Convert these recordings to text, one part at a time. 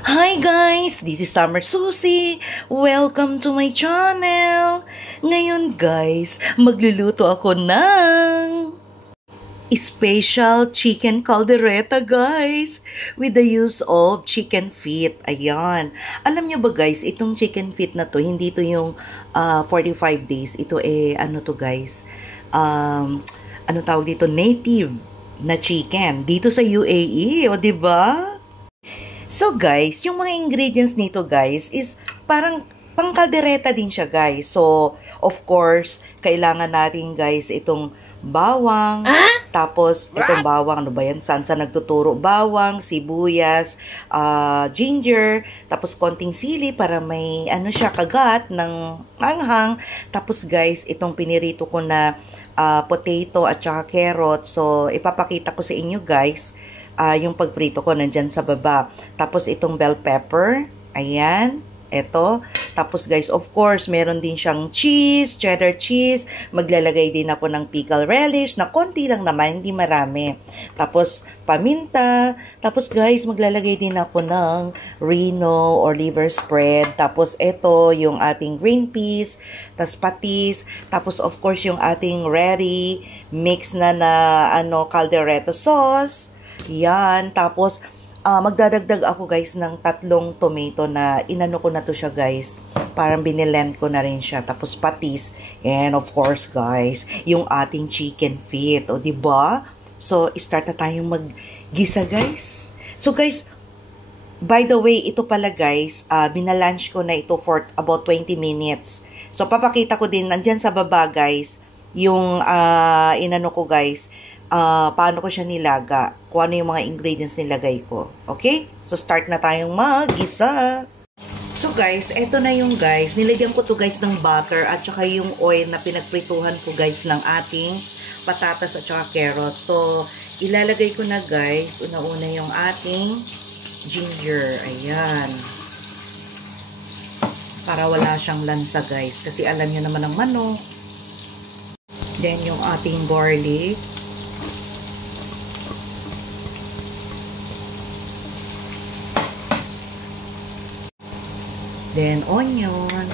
Hi guys! This is Summer Susie. Welcome to my channel. Ngayon guys, magluluto ako ng special chicken caldereta guys with the use of chicken feet. Ayan. Alam niyo ba guys, itong chicken feet na to, hindi to yung 45 days. Ito ano to guys? Ano tawag dito? Native na chicken dito sa UAE, o di ba? So guys, yung mga ingredients nito guys is parang pangkaldereta din siya guys. So of course, kailangan natin guys itong bawang. Tapos itong bawang, ano ba yan? Saan sa nagtuturo? Bawang, sibuyas, ginger, tapos konting sili para may ano siya kagat ng anghang. Tapos guys, itong pinirito ko na potato at saka carrot. So ipapakita ko sa inyo guys. Yung pagprito ko nandyan sa baba. Tapos itong bell pepper. Ayan. Ito. Tapos guys, of course, meron din siyang cheese, cheddar cheese. Maglalagay din ako ng pickle relish na konti lang naman, hindi marami. Tapos paminta. Tapos guys, maglalagay din ako ng Reno or liver spread. Tapos ito, yung ating green peas. Tapos patis. Tapos of course, yung ating ready mix na caldereta sauce. Yan. Tapos, magdadagdag ako guys ng 3 tomato na inano ko na to siya guys. Parang binilend ko na rin siya. Tapos patis. And of course guys, yung ating chicken feet. O diba? So, start na tayong maggisa guys. So guys, by the way, ito pala guys, binalunch ko na ito for about 20 minutes. So, papakita ko din, nandyan sa baba guys, yung inano ko guys, paano ko siya nilaga, kung ano yung mga ingredients nilagay ko. Okay? So, start na tayong mag-gisa. So, guys, eto na yung guys. Nilagyan ko to guys ng butter at saka yung oil na pinagprituhan ko guys ng ating patatas at saka carrot. So, ilalagay ko na guys, una-una yung ating ginger. Ayan. Para wala siyang lansa guys. Kasi alam nyo naman ang manok. Then, yung ating garlic. Then, onion.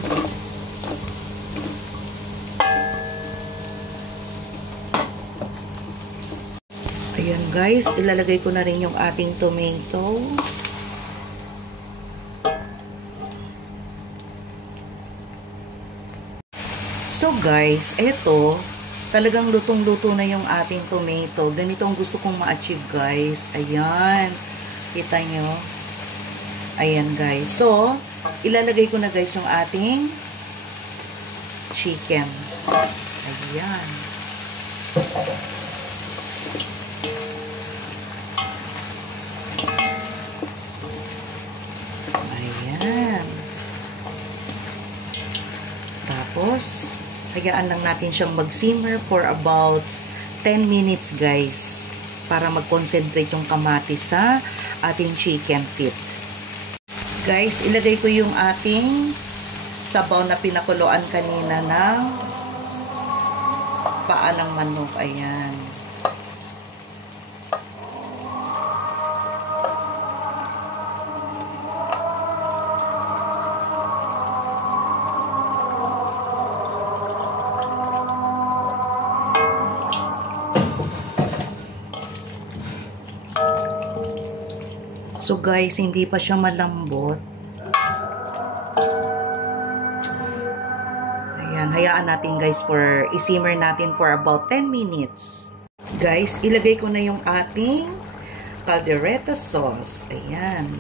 Ayan guys, ilalagay ko na rin yung ating tomato. So guys, eto, talagang lutong-luto na yung ating tomato. Ganito ang gusto kong ma-achieve guys. Ayan. Kita nyo? Ayan guys. So, ilalagay ko na guys yung ating chicken. Ayan. Ayan. Tapos, hayaan lang natin siyang mag-simmer for about 10 minutes guys. Para mag-concentrate yung kamatis sa ating chicken feet. Guys, ilagay ko yung ating sabaw na pinakuluan kanina ng paa ng manok. Ayan. So guys, hindi pa siya malambot. Ayan, hayaan natin guys for i-simmer natin for about 10 minutes. Guys, ilagay ko na yung ating caldereta sauce. Ayan.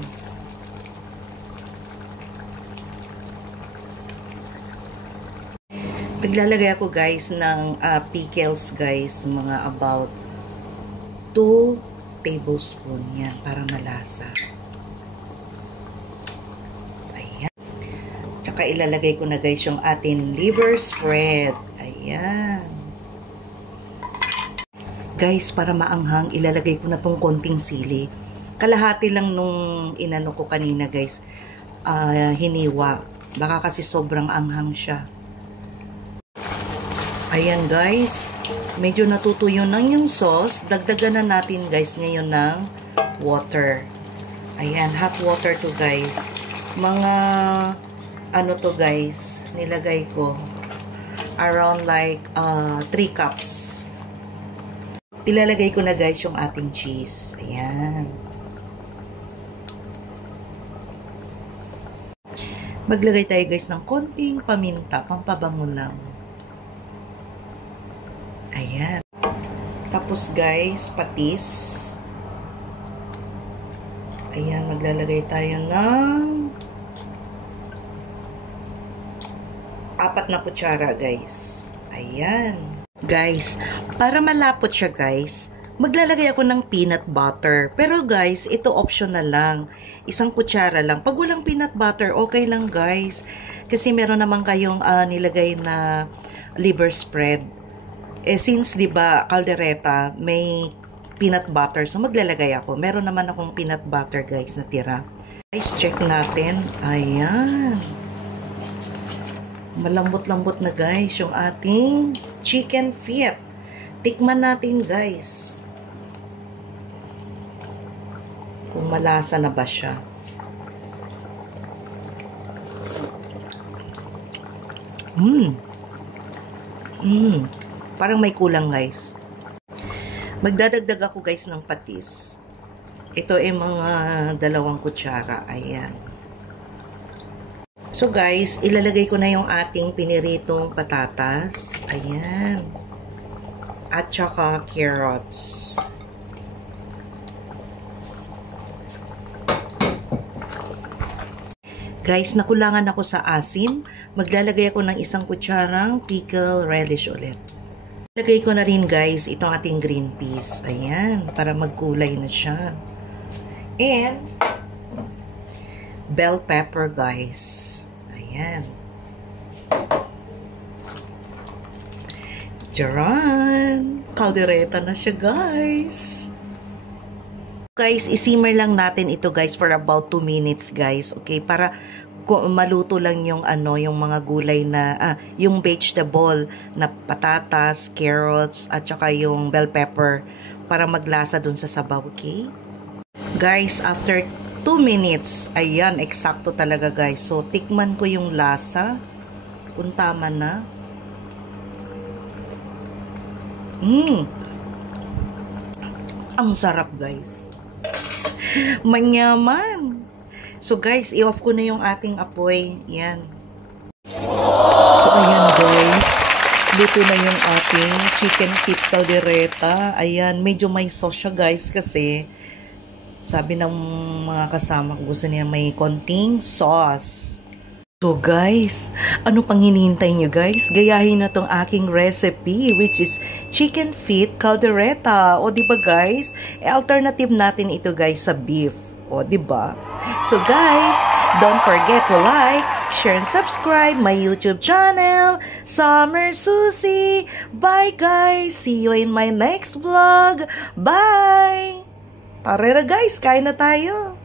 Naglalagay ako guys ng pickles guys, mga about 2 tablespoon yan para malasa. Ayan. Tsaka ilalagay ko na guys yung ating liver spread. Ayan. Guys, para maanghang, ilalagay ko na tong konting sili. Kalahati lang nung inano ko kanina guys. Hiniwa. Baka kasi sobrang anghang siya. Ayan guys. Medyo natutuyo na yung sauce. Dagdagan na natin guys ngayon ng water. Ayan, hot water to guys. Mga, ano to guys, nilagay ko. Around like 3 cups. Ilalagay ko na guys yung ating cheese. Ayan. Maglagay tayo guys ng konting paminta, pampabango lang. Ayan. Tapos guys, patis. Ayan, maglalagay tayo ng 4 na kutsara guys. Ayan. Guys, para malapot siya guys, maglalagay ako ng peanut butter. Pero guys, ito optional lang. 1 kutsara lang. Pag walang peanut butter, okay lang guys. Kasi meron naman kayong nilagay na liver spread. Eh since 'di ba, caldereta may peanut butter, so maglalagay ako. Meron naman akong peanut butter guys na tira. Guys, check natin. Ayan. Malambot-lambot na guys yung ating chicken feet. Tikman natin guys. Kung malasa na ba siya. Parang may kulang guys. Magdadagdag ako guys ng patis. Ito ay mga 2 kutsara. Ayan. So guys, ilalagay ko na yung ating piniritong patatas. Ayan. At saka carrots. Guys, nakulangan ako sa asim. Maglalagay ako ng 1 kutsarang pickle relish ulit. Lagay ko na rin guys itong ating green peas. Ayan, para magkulay na siya. And bell pepper guys. Ayan. Charan! Caldereta na siya guys. Guys, isimmer lang natin ito guys for about 2 minutes guys. Okay, para maluto lang yung yung mga gulay na yung vegetable na patatas, carrots at saka yung bell pepper para maglasa dun sa sabaw, okay? Guys, after 2 minutes, ayan, eksakto talaga guys. So tikman ko yung lasa kung tama na. Ang sarap guys. Manyaman. So guys, i-off ko na yung ating apoy. Yan. So ayan guys. Luto na yung ating chicken feet caldereta. Ayan, medyo may sauce siya guys kasi sabi ng mga kasama ko gusto niya may konting sauce. So guys, ano pang hinihintay nyo guys? Gayahin na tong aking recipe which is chicken feet caldereta. O diba guys? Alternative natin ito guys sa beef. O, diba? So, guys, don't forget to like, share, and subscribe my YouTube channel, Summer Susie. Bye, guys. See you in my next vlog. Bye! Tara guys, kain na tayo.